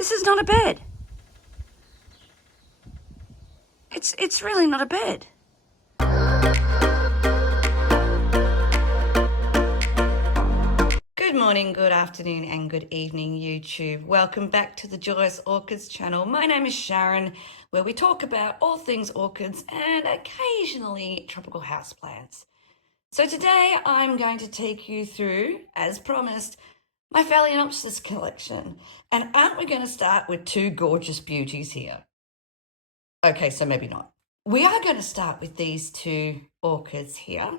This is not a bed. It's really not a bed. Good morning, good afternoon, and good evening, YouTube. Welcome back to the Joyous Orchids channel. My name is Sharon, where we talk about all things orchids and occasionally tropical houseplants. So today I'm going to take you through, as promised, my Phalaenopsis collection. And aren't we going to start with two gorgeous beauties here? Okay, so maybe not. We are going to start with these two orchids here.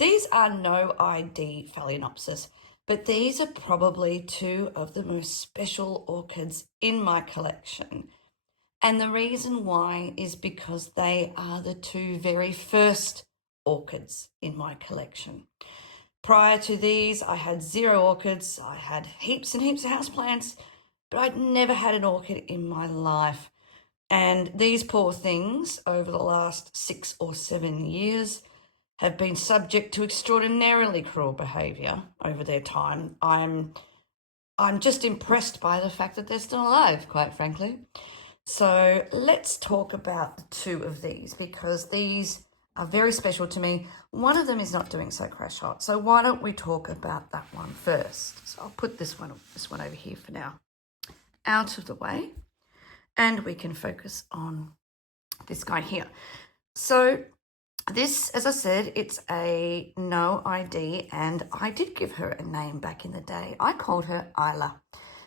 These are No ID Phalaenopsis, but these are probably two of the most special orchids in my collection. And the reason why is because they are the two very first orchids in my collection. Prior to these, I had 0 orchids. I had heaps and heaps of houseplants, but I'd never had an orchid in my life. And these poor things, over the last 6 or 7 years, have been subject to extraordinarily cruel behaviour over their time. I'm just impressed by the fact that they're still alive, quite frankly. So let's talk about the two of these, because these are very special to me. One of them is not doing so crash hot, so why don't we talk about that one first? So I'll put this one over here for now, out of the way, and we can focus on this guy here. So this, as I said, it's a No ID, and I did give her a name back in the day. I called her Isla.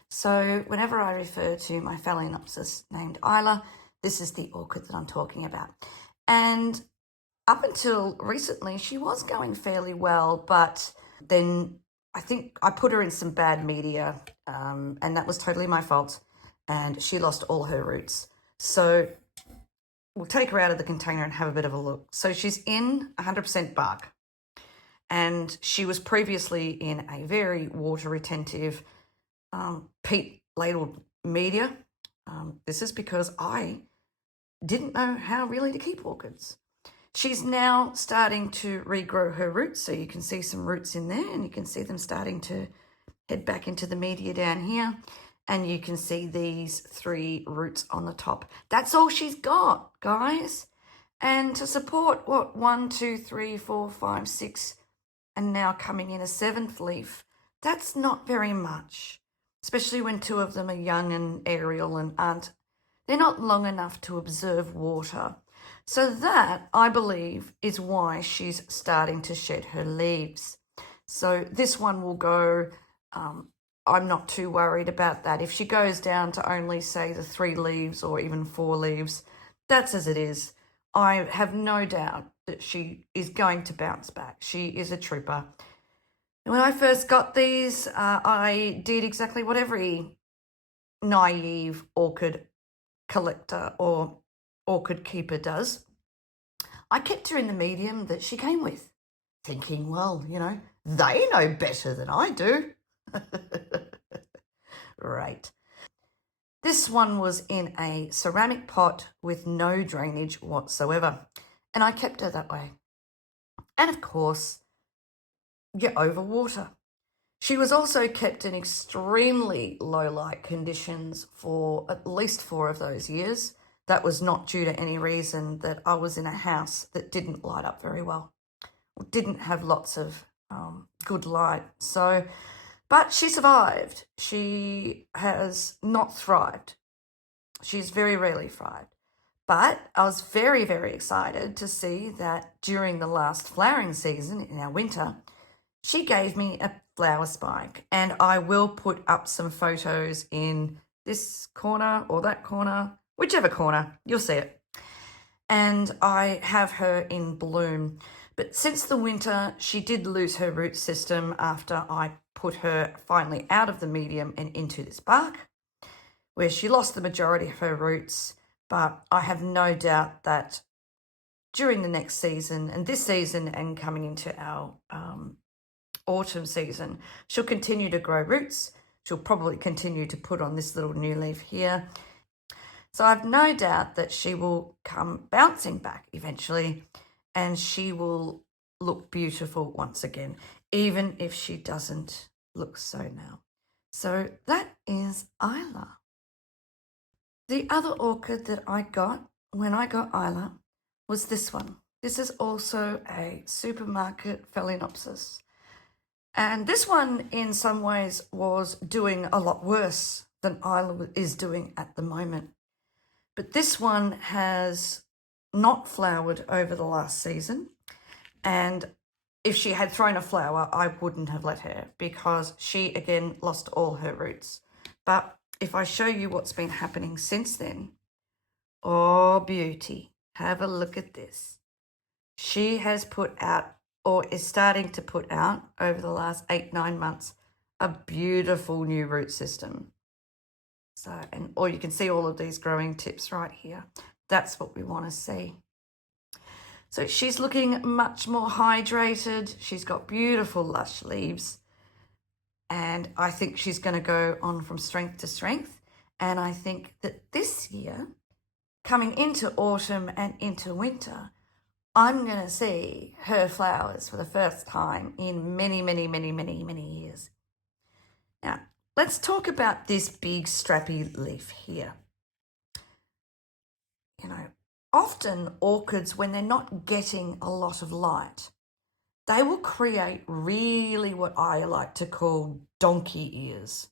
So whenever I refer to my Phalaenopsis named Isla, this is the orchid that I'm talking about. And up until recently, she was going fairly well, but then I think I put her in some bad media, and that was totally my fault, and she lost all her roots. So we'll take her out of the container and have a bit of a look. So she's in 100% bark, and she was previously in a very water retentive peat ladled media. This is because I didn't know how really to keep orchids. She's now starting to regrow her roots, so you can see some roots in there, and you can see them starting to head back into the media down here, and you can see these 3 roots on the top. That's all she's got, guys. And to support, 1, 2, 3, 4, 5, 6, and now coming in a 7th leaf, that's not very much, especially when 2 of them are young and aerial and they're not long enough to observe water. So that, I believe, is why she's starting to shed her leaves. So this one will go, I'm not too worried about that. If she goes down to only, say, the 3 leaves or even 4 leaves, that's as it is. I have no doubt that she is going to bounce back. She is a trooper. When I first got these, I did exactly what every naive orchid collector or orchid keeper does. I kept her in the medium that she came with, thinking, well, they know better than I do. Right. This one was in a ceramic pot with no drainage whatsoever, and I kept her that way. And of course, get over water. She was also kept in extremely low light conditions for at least 4 of those years. That was not due to any reason that I was in a house that didn't light up very well, or didn't have lots of good light. So, but she survived. She has not thrived. She's very rarely thrived. But I was very, very excited to see that during the last flowering season in our winter, she gave me a flower spike, and I will put up some photos in this corner or that corner, whichever corner, you'll see it. And I have her in bloom. But since the winter, she did lose her root system after I put her finally out of the medium and into this bark, where she lost the majority of her roots. But I have no doubt that during the next season, and this season, and coming into our autumn season, she'll continue to grow roots. She'll probably continue to put on this little new leaf here. So I've no doubt that she will come bouncing back eventually, and she will look beautiful once again, even if she doesn't look so now. So that is Isla. The other orchid that I got when I got Isla was this one. This is also a supermarket Phalaenopsis. And this one, in some ways, was doing a lot worse than Isla is doing at the moment. But this one has not flowered over the last season. And if she had thrown a flower, I wouldn't have let her because she, again, lost all her roots. But if I show you what's been happening since then, oh, beauty. Have a look at this. She has put out, or is starting to put out over the last 8-9 months, a beautiful new root system. So, or you can see all of these growing tips right here. That's what we want to see. So she's looking much more hydrated. She's got beautiful lush leaves. And I think she's going to go on from strength to strength. And I think that this year, coming into autumn and into winter, I'm going to see her flowers for the first time in many, many, many, many, many years. Now, let's talk about this big strappy leaf here. You know, often orchids, when they're not getting a lot of light, they will create really what I like to call donkey ears.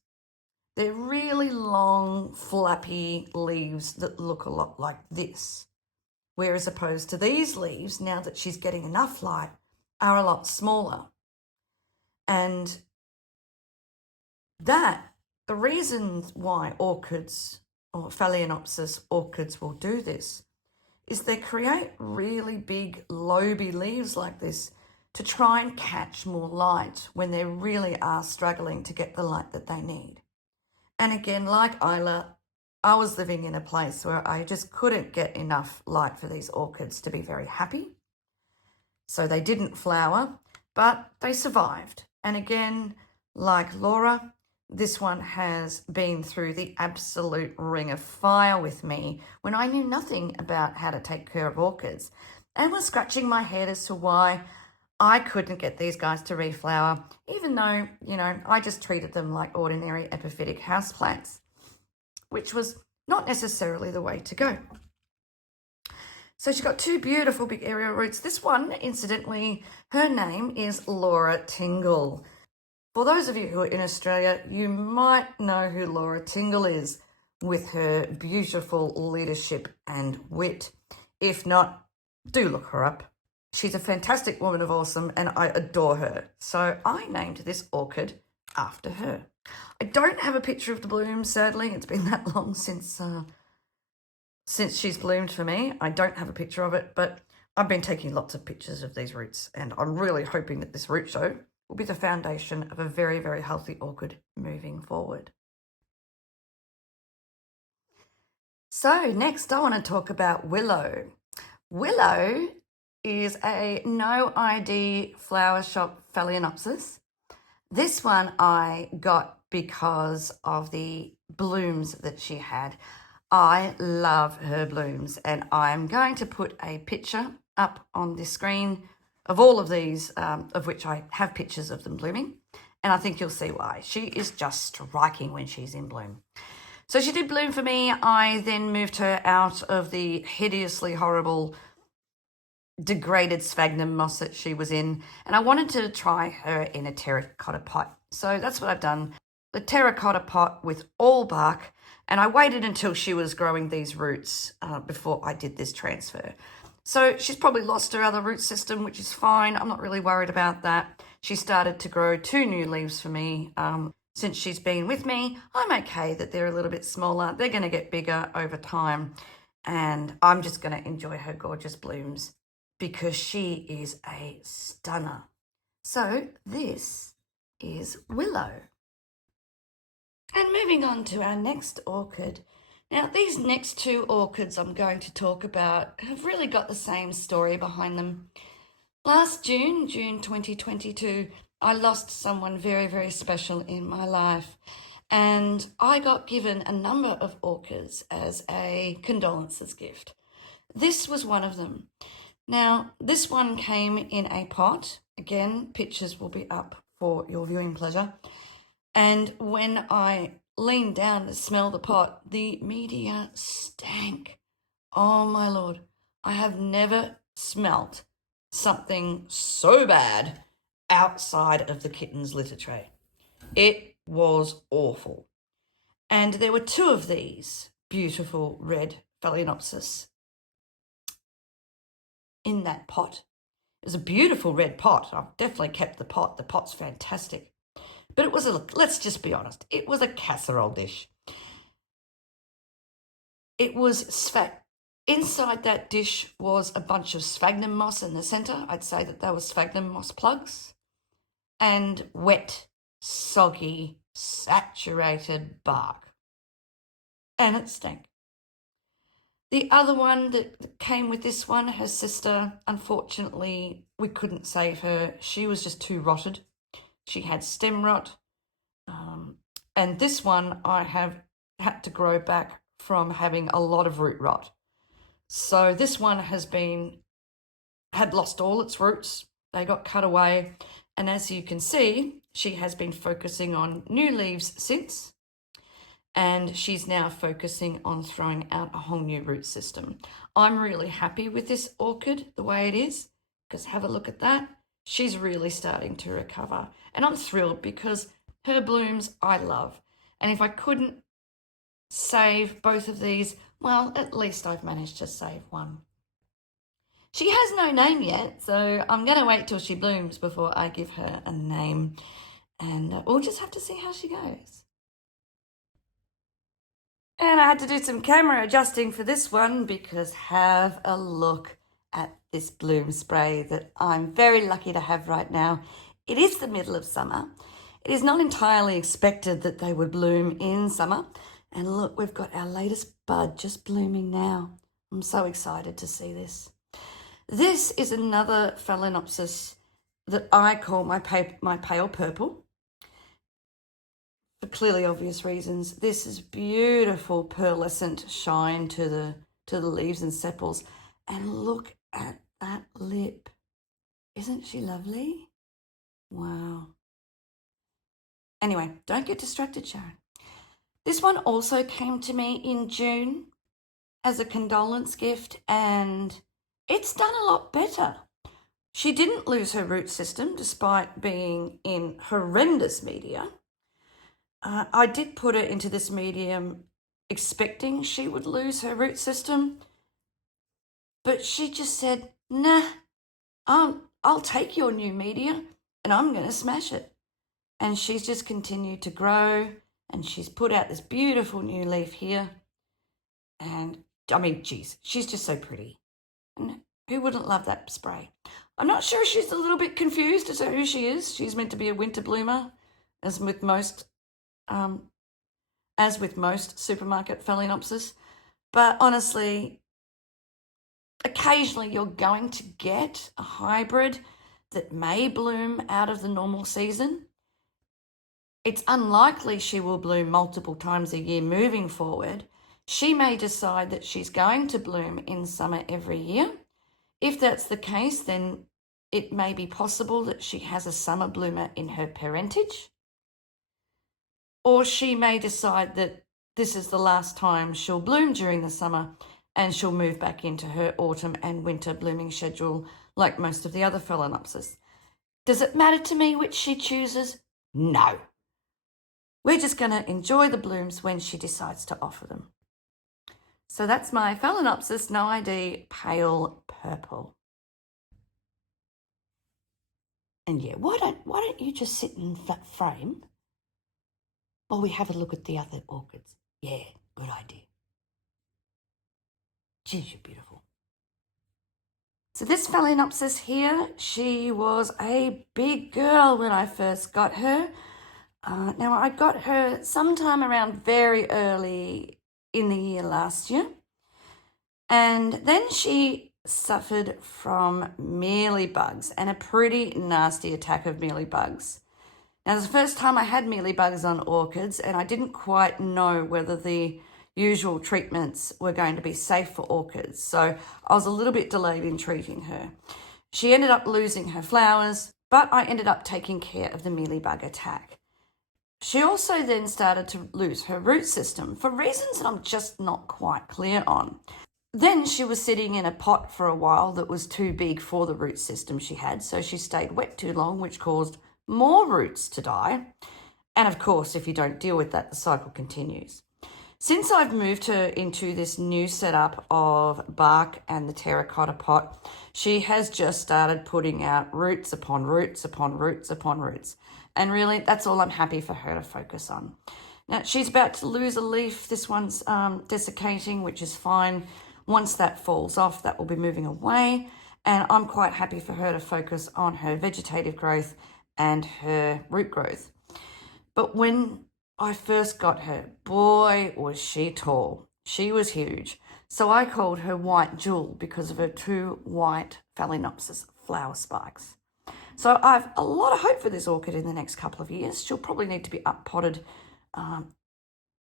They're really long, flappy leaves that look a lot like this. Whereas opposed to these leaves, now that she's getting enough light, are a lot smaller. And the reason why orchids or Phalaenopsis orchids will do this is they create really big loby leaves like this to try and catch more light when they really are struggling to get the light that they need. And again, like Isla, I was living in a place where I just couldn't get enough light for these orchids to be very happy. So they didn't flower, but they survived. And again, like Laura, this one has been through the absolute ring of fire with me when I knew nothing about how to take care of orchids and was scratching my head as to why I couldn't get these guys to reflower, even though, you know, I just treated them like ordinary epiphytic houseplants, which was not necessarily the way to go. So she's got two beautiful big aerial roots. This one, incidentally, her name is Laura Tingle. For those of you who are in Australia, you might know who Laura Tingle is with her beautiful leadership and wit. If not, do look her up. She's a fantastic woman of awesome and I adore her. So I named this orchid after her. I don't have a picture of the bloom, sadly. It's been that long since she's bloomed for me. I don't have a picture of it, but I've been taking lots of pictures of these roots and I'm really hoping that this root show will be the foundation of a very, very healthy orchid moving forward. So next I want to talk about Willow. Willow is a no ID flower shop Phalaenopsis. This one I got because of the blooms that she had. I love her blooms and I'm going to put a picture up on the screen of all of these, of which I have pictures of them blooming. And I think you'll see why. She is just striking when she's in bloom. So she did bloom for me. I then moved her out of the hideously horrible degraded sphagnum moss that she was in. And I wanted to try her in a terracotta pot. So that's what I've done. The terracotta pot with all bark. And I waited until she was growing these roots before I did this transfer. So she's probably lost her other root system, which is fine. I'm not really worried about that. She started to grow 2 new leaves for me since she's been with me. I'm okay that they're a little bit smaller. They're going to get bigger over time. And I'm just going to enjoy her gorgeous blooms because she is a stunner. So this is Willow. And moving on to our next orchid. Now, these next 2 orchids I'm going to talk about have really got the same story behind them. Last June 2022, I lost someone very, very special in my life. And I got given a number of orchids as a condolences gift. This was one of them. Now, this one came in a pot. Again, pictures will be up for your viewing pleasure. And when I leaned down to smell the pot, the media stank. Oh my Lord, I have never smelt something so bad outside of the kitten's litter tray. It was awful. And there were two of these beautiful red Phalaenopsis in that pot. It was a beautiful red pot. I've definitely kept the pot. The pot's fantastic. But it was let's just be honest, it was a casserole dish. It was inside that dish was a bunch of sphagnum moss in the centre. I'd say that they were sphagnum moss plugs. And wet, soggy, saturated bark. And it stank. The other one that came with this one, her sister, unfortunately, we couldn't save her. She was just too rotted. She had stem rot. And this one I have had to grow back from having a lot of root rot. So this one had lost all its roots. They got cut away. And as you can see, she has been focusing on new leaves since. And she's now focusing on throwing out a whole new root system. I'm really happy with this orchid the way it is, because have a look at that. She's really starting to recover. And I'm thrilled because her blooms I love. And if I couldn't save both of these, well, at least I've managed to save one. She has no name yet, so I'm going to wait till she blooms before I give her a name. And we'll just have to see how she goes. And I had to do some camera adjusting for this one because have a look at this bloom spray that I'm very lucky to have right now. It is the middle of summer. It is not entirely expected that they would bloom in summer. And look, we've got our latest bud just blooming now. I'm so excited to see this. This is another Phalaenopsis that I call my pale purple. For clearly obvious reasons. This is beautiful pearlescent shine to the leaves and sepals. And look at that lip. Isn't she lovely? Wow. Anyway, don't get distracted, Sharon. This one also came to me in June as a condolence gift, and it's done a lot better. She didn't lose her root system despite being in horrendous media. I did put her into this medium expecting she would lose her root system, but she just said, nah, I'll take your new media and I'm going to smash it. And she's just continued to grow, and she's put out this beautiful new leaf here. And I mean, geez, she's just so pretty. And who wouldn't love that spray? I'm not sure, she's a little bit confused as to who she is. She's meant to be a winter bloomer, as with most supermarket Phalaenopsis. But honestly, occasionally you're going to get a hybrid that may bloom out of the normal season. It's unlikely she will bloom multiple times a year moving forward. She may decide that she's going to bloom in summer every year. If that's the case, then it may be possible that she has a summer bloomer in her parentage. Or she may decide that this is the last time she'll bloom during the summer and she'll move back into her autumn and winter blooming schedule like most of the other Phalaenopsis. Does it matter to me which she chooses? No. We're just going to enjoy the blooms when she decides to offer them. So that's my Phalaenopsis No ID Pale Purple. And yeah, why don't you just sit in flat frame while we have a look at the other orchids? Yeah, good idea. Geez, you're beautiful. So this Phalaenopsis here, she was a big girl when I first got her. Now, I got her sometime around very early in the year last year. And then she suffered from mealybugs and a pretty nasty attack of mealybugs. Now, this is the first time I had mealybugs on orchids, and I didn't quite know whether the usual treatments were going to be safe for orchids. So I was a little bit delayed in treating her. She ended up losing her flowers, but I ended up taking care of the mealybug attack. She also then started to lose her root system for reasons that I'm just not quite clear on. Then she was sitting in a pot for a while that was too big for the root system she had, so she stayed wet too long, which caused more roots to die. And of course, if you don't deal with that, the cycle continues. Since I've moved her into this new setup of bark and the terracotta pot, she has just started putting out roots upon roots upon roots upon roots. And really, that's all I'm happy for her to focus on. Now, she's about to lose a leaf. This one's desiccating, which is fine. Once that falls off, that will be moving away. And I'm quite happy for her to focus on her vegetative growth and her root growth. But when I first got her, boy, was she tall. She was huge. So I called her White Jewel because of her 2 white Phalaenopsis flower spikes. So I've a lot of hope for this orchid in the next couple of years. She'll probably need to be up-potted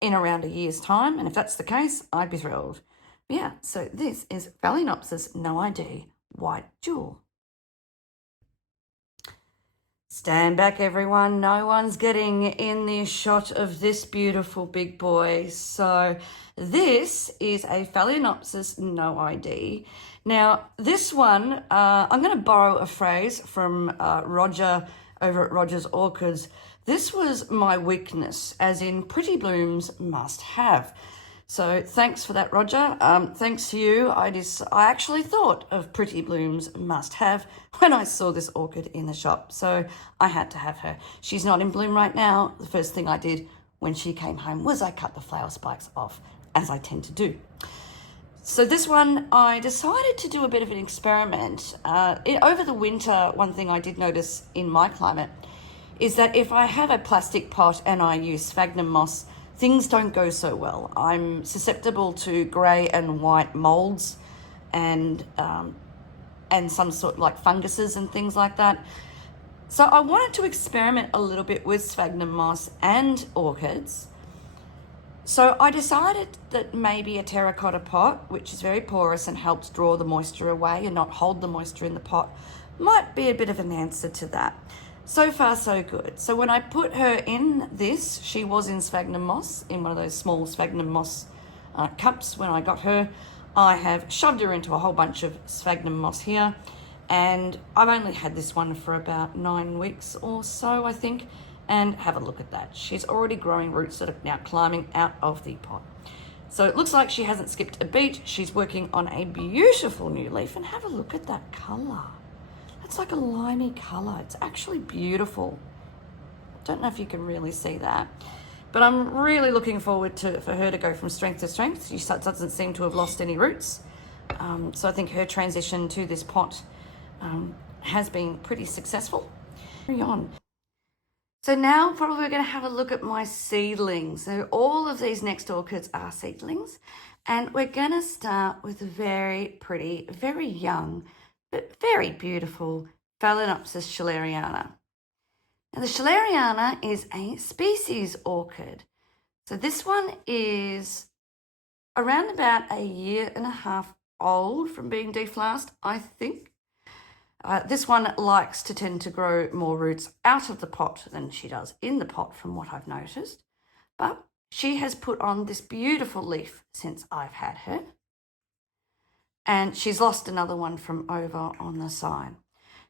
in around a year's time. And if that's the case, I'd be thrilled. But yeah, so this is Phalaenopsis No ID White Jewel. Stand back, everyone. No one's getting in the shot of this beautiful big boy. So this is a Phalaenopsis No ID. Now, this one, I'm going to borrow a phrase from Roger over at Roger's Orchids. This was my weakness, as in pretty blooms must have. So thanks for that, Roger. Thanks to you, I actually thought of pretty blooms must have when I saw this orchid in the shop. So I had to have her. She's not in bloom right now. The first thing I did when she came home was I cut the flower spikes off, as I tend to do. So this one, I decided to do a bit of an experiment. Over the winter, one thing I did notice in my climate is that if I have a plastic pot and I use sphagnum moss, things don't go so well. I'm susceptible to grey and white molds and some sort of like funguses and things like that. So I wanted to experiment a little bit with sphagnum moss and orchids. So I decided that maybe a terracotta pot, which is very porous and helps draw the moisture away and not hold the moisture in the pot, might be a bit of an answer to that. So far, so good. So when I put her in this, she was in sphagnum moss, in one of those small sphagnum moss cups when I got her. I have shoved her into a whole bunch of sphagnum moss here, and I've only had this one for about 9 weeks or so, I think, and have a look at that. She's already growing roots that are now climbing out of the pot. So it looks like she hasn't skipped a beat. She's working on a beautiful new leaf, and have a look at that colour. It's like a limey colour. It's actually beautiful. Don't know if you can really see that. But I'm really looking forward for her to go from strength to strength. She doesn't seem to have lost any roots. So I think her transition to this pot has been pretty successful. Carry on. So now probably we're going to have a look at my seedlings. So all of these next orchids are seedlings. And we're going to start with a very pretty, very young, but very beautiful Phalaenopsis schilleriana. Now the schilleriana is a species orchid. So this one is around about 1.5 years old from being deflowered, I think. This one likes to tend to grow more roots out of the pot than she does in the pot from what I've noticed. But she has put on this beautiful leaf since I've had her. And she's lost another one from over on the side.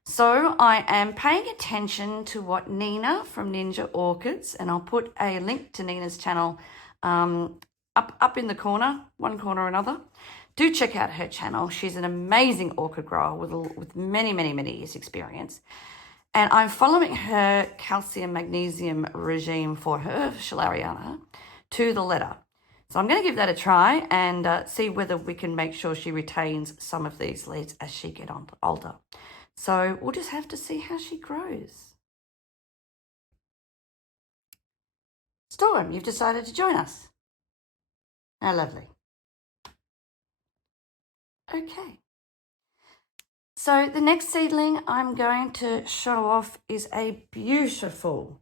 So I am paying attention to what Nina from Ninja Orchids, and I'll put a link to Nina's channel up in the corner, one corner or another. Do check out her channel. She's an amazing orchid grower with many, many, many years experience. And I'm following her calcium magnesium regime for her schilleriana to the letter. So I'm going to give that a try and see whether we can make sure she retains some of these leaves as she gets older. So we'll just have to see how she grows. Storm, you've decided to join us. How lovely. Okay. So the next seedling I'm going to show off is a beautiful.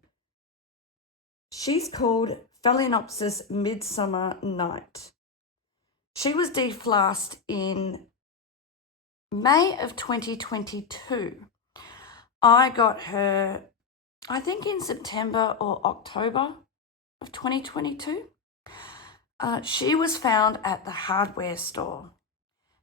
She's called Phalaenopsis Midsummer Night. She was deflowered in May of 2022. I got her, I think in September or October of 2022. She was found at the hardware store.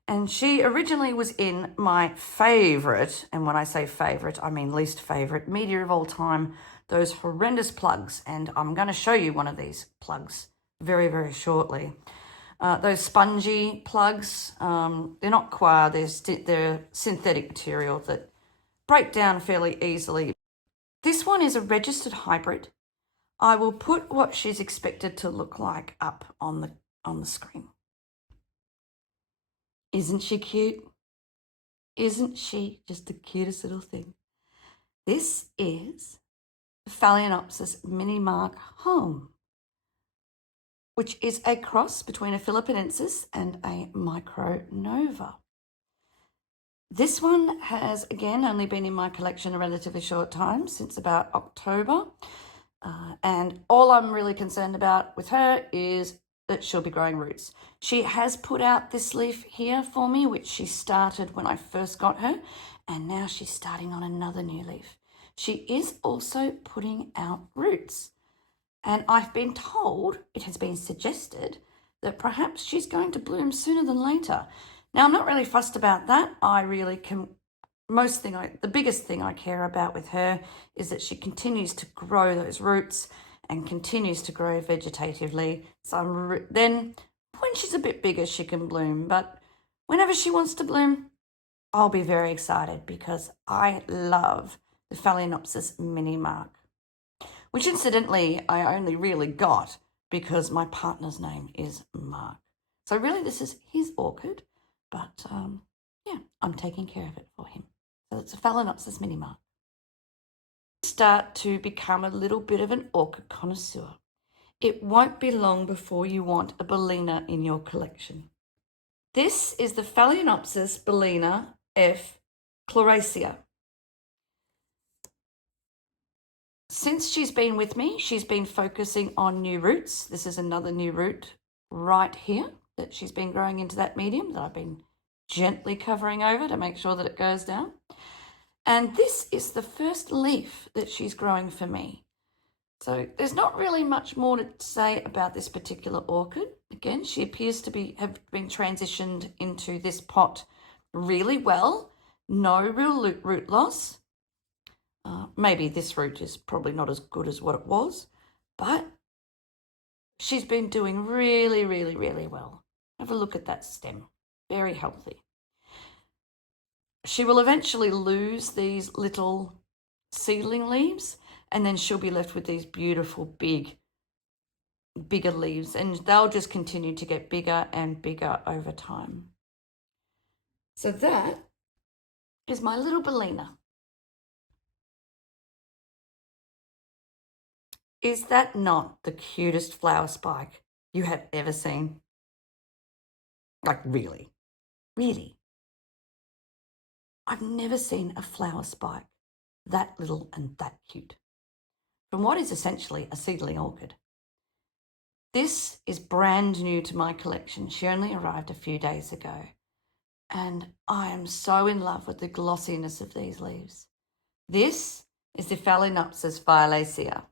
And she originally was in my favourite, and when I say favourite, I mean least favourite, media of all time, those horrendous plugs. And I'm going to show you one of these plugs very, very shortly. Those spongy plugs, they're not coir, they're synthetic material that break down fairly easily. This one is a registered hybrid. I will put what she's expected to look like up on the screen. Isn't she cute? Isn't she just the cutest little thing? This is Phalaenopsis Minima Holm, which is a cross between a Philippensis and a Micronova. This one has, again, only been in my collection a relatively short time, since about October. And all I'm really concerned about with her is that she'll be growing roots. She has put out this leaf here for me, which she started when I first got her, and now she's starting on another new leaf. She is also putting out roots, and I've been told, it has been suggested, that perhaps she's going to bloom sooner than later. Now, I'm not really fussed about that. I really can, the biggest thing I care about with her is that she continues to grow those roots and continues to grow vegetatively. So then when she's a bit bigger, she can bloom. But whenever she wants to bloom, I'll be very excited because I love the Phalaenopsis Minima, which incidentally I only really got because my partner's name is Mark. So really this is his orchid, but yeah, I'm taking care of it for him. So it's a Phalaenopsis Minima. Start to become a little bit of an orchid connoisseur. It won't be long before you want a Baleena in your collection. This is the Phalaenopsis Bellina Fclarasia. Since she's been with me, she's been focusing on new roots. This is another new root right here that she's been growing into that medium that I've been gently covering over to make sure that it goes down. And this is the first leaf that she's growing for me. So there's not really much more to say about this particular orchid. Again, she appears to have been transitioned into this pot really well. No real root loss. Maybe this root is probably not as good as what it was, but she's been doing really, really, really well. Have a look at that stem. Very healthy. She will eventually lose these little seedling leaves, and then she'll be left with these beautiful bigger leaves, and they'll just continue to get bigger and bigger over time. So that is my little Baleena. Is that not the cutest flower spike you have ever seen? Like really, really. I've never seen a flower spike that little and that cute from what is essentially a seedling orchid. This is brand new to my collection. She only arrived a few days ago, and I am so in love with the glossiness of these leaves. This is the Phalaenopsis Violacea.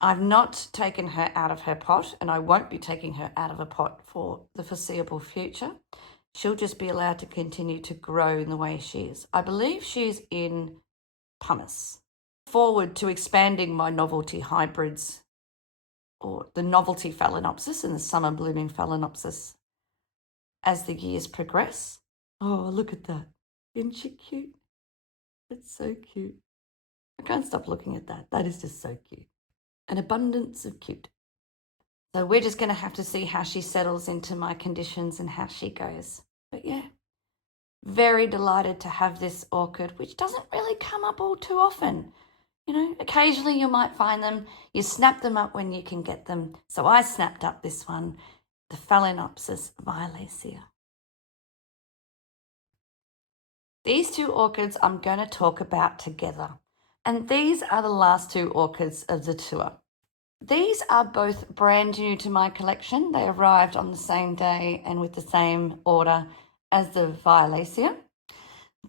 I've not taken her out of her pot, and I won't be taking her out of a pot for the foreseeable future. She'll just be allowed to continue to grow in the way she is. I believe she's in pumice. Forward to expanding my novelty hybrids, or the novelty Phalaenopsis and the summer blooming Phalaenopsis as the years progress. Oh, look at that. Isn't she cute? It's so cute. I can't stop looking at that. That is just so cute. An abundance of cute. So we're just going to have to see how she settles into my conditions and how she goes. But yeah, very delighted to have this orchid, which doesn't really come up all too often. You know, occasionally you might find them, you snap them up when you can get them. So I snapped up this one, the Phalaenopsis Violacea. These two orchids I'm going to talk about together. And these are the last two orchids of the tour. These are both brand new to my collection. They arrived on the same day and with the same order as the Violacea.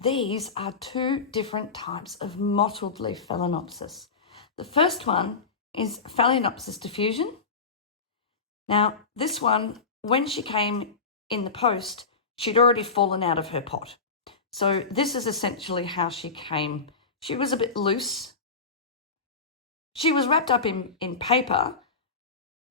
These are two different types of mottled leaf Phalaenopsis. The first one is Phalaenopsis Diffusion. Now, this one, when she came in the post, she'd already fallen out of her pot. So this is essentially how she came. She was a bit loose. She was wrapped up in paper,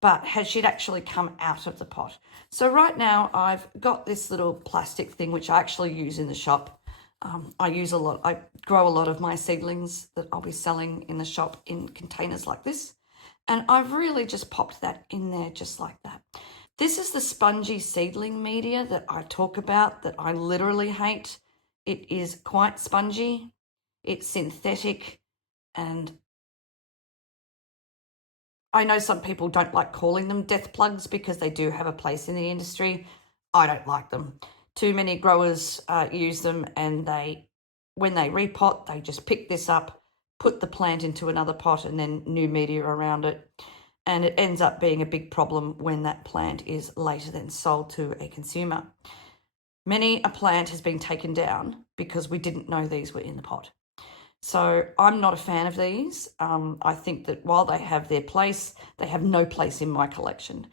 but she'd actually come out of the pot. So right now I've got this little plastic thing, which I actually use in the shop. I grow a lot of my seedlings that I'll be selling in the shop in containers like this. And I've really just popped that in there just like that. This is the spongy seedling media that I talk about that I literally hate. It is quite spongy. It's synthetic, and I know some people don't like calling them death plugs because they do have a place in the industry. I don't like them. Too many growers use them, and when they repot, they just pick this up, put the plant into another pot and then new media around it. And it ends up being a big problem when that plant is later then sold to a consumer. Many a plant has been taken down because we didn't know these were in the pot. So I'm not a fan of these. I think that while they have their place, they have no place in my collection.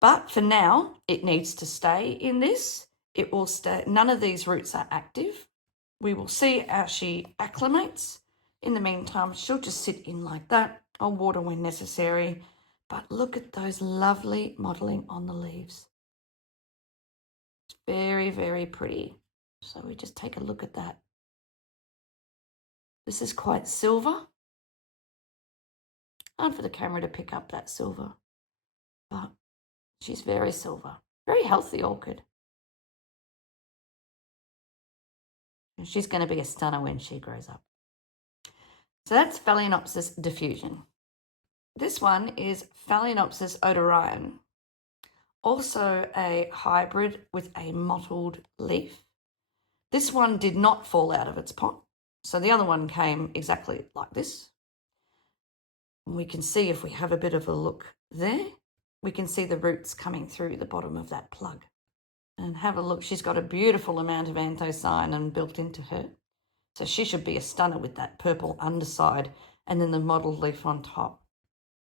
But for now, it needs to stay in this. It will stay. None of these roots are active. We will see how she acclimates. In the meantime, she'll just sit in like that. I'll water when necessary. But look at those lovely modelling on the leaves. It's very, very pretty. So we just take a look at that. This is quite silver. Hard for the camera to pick up that silver. But she's very silver. Very healthy orchid. And she's going to be a stunner when she grows up. So that's Phalaenopsis Diffusion. This one is Phalaenopsis Odorian. Also a hybrid with a mottled leaf. This one did not fall out of its pot. So the other one came exactly like this. And we can see, if we have a bit of a look there, we can see the roots coming through the bottom of that plug. And have a look, she's got a beautiful amount of anthocyanin built into her. So she should be a stunner with that purple underside and then the mottled leaf on top.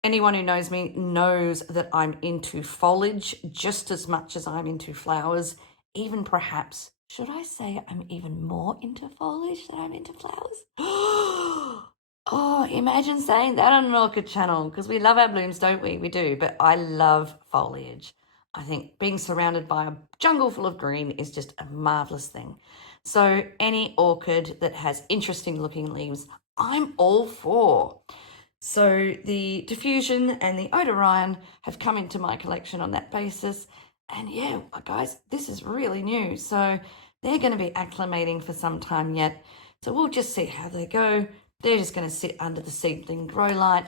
Anyone who knows me knows that I'm into foliage just as much as I'm into flowers, even perhaps, should I say I'm even more into foliage than I'm into flowers? Oh, imagine saying that on an orchid channel, because we love our blooms, don't we? We do, but I love foliage. I think being surrounded by a jungle full of green is just a marvellous thing. So any orchid that has interesting looking leaves, I'm all for. So the Diffusion and the Odorian have come into my collection on that basis. And yeah, guys, this is really new. So they're going to be acclimating for some time yet. So we'll just see how they go. They're just going to sit under the seedling grow light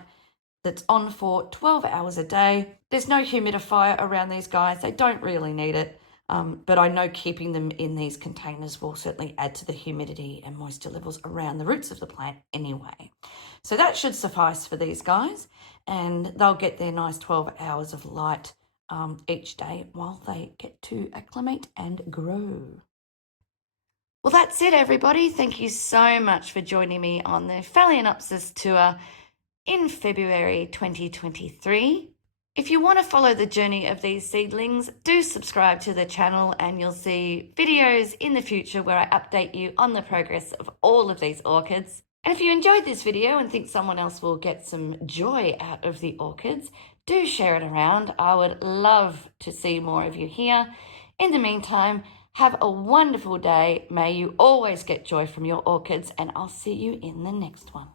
that's on for 12 hours a day. There's no humidifier around these guys. They don't really need it. But I know keeping them in these containers will certainly add to the humidity and moisture levels around the roots of the plant anyway. So that should suffice for these guys, and they'll get their nice 12 hours of light each day while they get to acclimate and grow. Well, that's it, everybody. Thank you so much for joining me on the Phalaenopsis tour in February 2023. If you want to follow the journey of these seedlings, do subscribe to the channel and you'll see videos in the future where I update you on the progress of all of these orchids. And if you enjoyed this video and think someone else will get some joy out of the orchids, do share it around. I would love to see more of you here. In the meantime, have a wonderful day. May you always get joy from your orchids, and I'll see you in the next one.